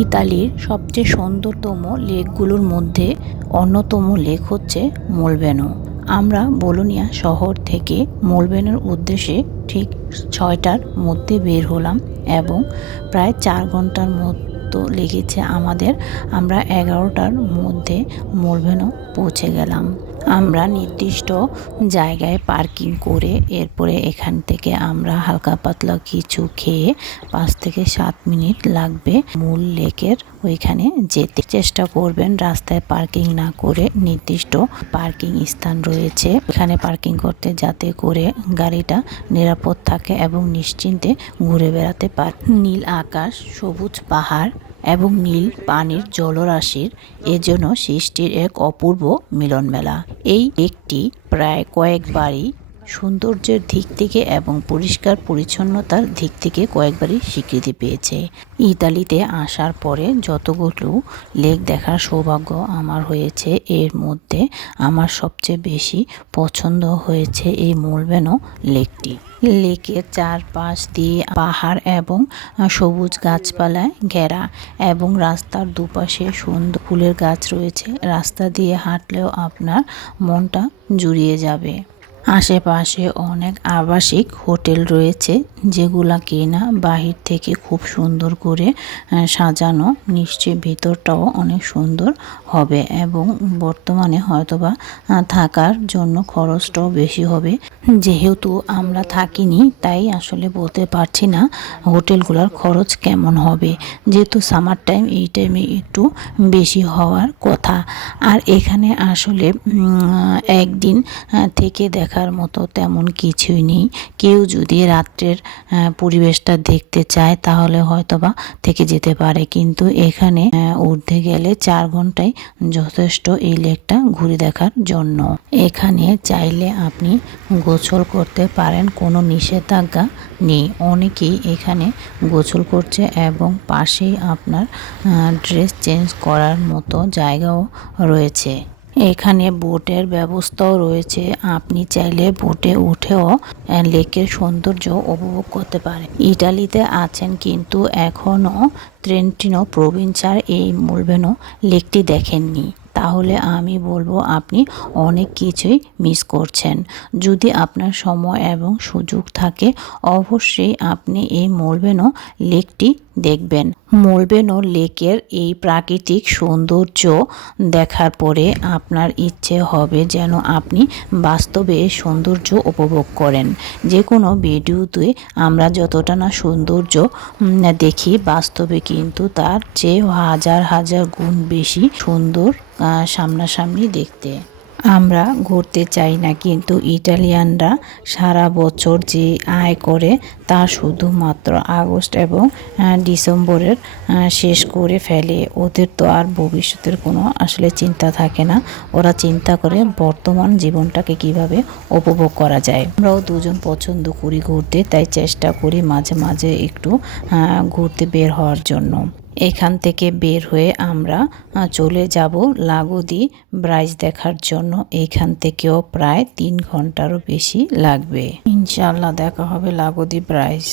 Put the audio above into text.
ইতালির সবচেয়ে সুন্দরতম লেকগুলোর মধ্যে অন্যতম লেক হচ্ছে মোলবেনো। আমরা বোলোনিয়া শহর থেকে মোলবেনোর উদ্দেশ্যে ঠিক 6টার মধ্যে বের হলাম এবং প্রায় 4 ঘন্টার মতো লেগেছে আমাদের। আমরা 11টার মধ্যে মোলবেনো পৌঁছে গেলাম। আমরা নির্দিষ্ট জায়গায় পার্কিং করে এরপরে এখান থেকে আমরা হালকা পাতলা কিছু খেয়ে 5 থেকে 7 মিনিট লাগবে মূল লেকের ওইখানে যেতে। চেষ্টা করবেন রাস্তায় পার্কিং না করে, নির্দিষ্ট পার্কিং স্থান রয়েছে এখানে পার্কিং করতে, যাতে করে গাড়িটা নিরাপদ থাকে এবং নিশ্চিন্তে ঘুরে বেড়াতে পারে। নীল আকাশ, সবুজ পাহাড় এবং নীল পানির জলরাশির এজন্য সৃষ্টির এক অপূর্ব মিলনমেলা। এই একটি প্রায় কয়েকবারই সৌন্দর্যের দিক থেকে এবং পরিষ্কার পরিচ্ছন্নতার দিক থেকে কয়েকবারই স্বীকৃতি পেয়েছে। ইতালিতে আসার পরে যতগুলো লেক দেখার সৌভাগ্য আমার হয়েছে, এর মধ্যে আমার সবচেয়ে বেশি পছন্দ হয়েছে এই মোলবেনো লেকটি। লেকের চারপাশ দিয়ে পাহাড় এবং সবুজ গাছপালায় ঘেরা এবং রাস্তার দুপাশে সুন্দর ফুলের গাছ রয়েছে। রাস্তা দিয়ে হাঁটলেও আপনার মনটা জুড়িয়ে যাবে। আশেপাশে অনেক আবাসিক হোটেল রয়েছে, যেগুলা কিনা বাহির থেকে খুব সুন্দর করে সাজানো। নিশ্চয়ই ভিতরটাও অনেক সুন্দর হবে এবং বর্তমানে হয়তোবা থাকার জন্য খরচটাও বেশি হবে। যেহেতু আমরা থাকিনি তাই আসলে বলতে পারছি না হোটেলগুলোর খরচ কেমন হবে। যেহেতু সামার টাইম, এই টাইমে একটু বেশি হওয়ার কথা। আর এখানে আসলে একদিন থেকে দেখার মতো তেমন কিছুই নেই। কেউ যদি রাত্রের পরিবেশটা দেখতে চায় তাহলে হয়তোবা থেকে যেতে পারে, কিন্তু এখানে উঠতে গেলে 4 ঘন্টায় যথেষ্ট এই লেকটা ঘুরে দেখার জন্য। এখানে চাইলে আপনি গোসল করতে পারেন, কোনো নিষেধাজ্ঞা নেই। অনেকেই এখানে গোসল করছে এবং পাশেই আপনার ড্রেস চেঞ্জ করার মতো জায়গাও রয়েছে। এখানে বোটের ব্যবস্থাও রয়েছে, আপনি চাইলে বোটে উঠেও লেকের সৌন্দর্য উপভোগ করতে পারেন। ইটালিতে আছেন কিন্তু এখনও ট্রেন্টিনো প্রভিন্সের এই মোলবেনো লেকটি দেখেননি, তাহলে আমি বলবো আপনি অনেক কিছুই মিস করছেন। যদি আপনার সময় এবং সুযোগ থাকে অবশ্যই আপনি এই মোলবেনো লেকটি দেখবেন। মোলবেনো লেকের এই প্রাকৃতিক সৌন্দর্য দেখার পরে আপনার ইচ্ছে হবে যেন আপনি বাস্তবে সৌন্দর্য উপভোগ করেন। যে কোনো ভিডিওতে আমরা যতটা না সৌন্দর্য দেখি, বাস্তবে কিন্তু তার চেয়ে হাজার হাজার গুণ বেশি সুন্দর সামনাসামনি দেখতে। আমরা ঘুরতে চাই না, কিন্তু ইটালিয়ানরা সারা বছর যে আয় করে তা শুধুমাত্র আগস্ট এবং ডিসেম্বরের শেষ করে ফেলে। ওদের তো আর ভবিষ্যতের কোনো আসলে চিন্তা থাকে না। ওরা চিন্তা করে বর্তমান জীবনটাকে কিভাবে উপভোগ করা যায়। আমরাও দুজন পছন্দ করি ঘুরতে, তাই চেষ্টা করি মাঝে মাঝে একটু ঘুরতে বের হওয়ার জন্য। এখান থেকে বের হয়ে আমরা চলে যাব লাগো দি ব্রাইজ দেখার জন্য। এখান থেকেও প্রায় 3 ঘন্টারও বেশি লাগবে। ইনশাআল্লাহ দেখা হবে লাগো দি ব্রাইজ।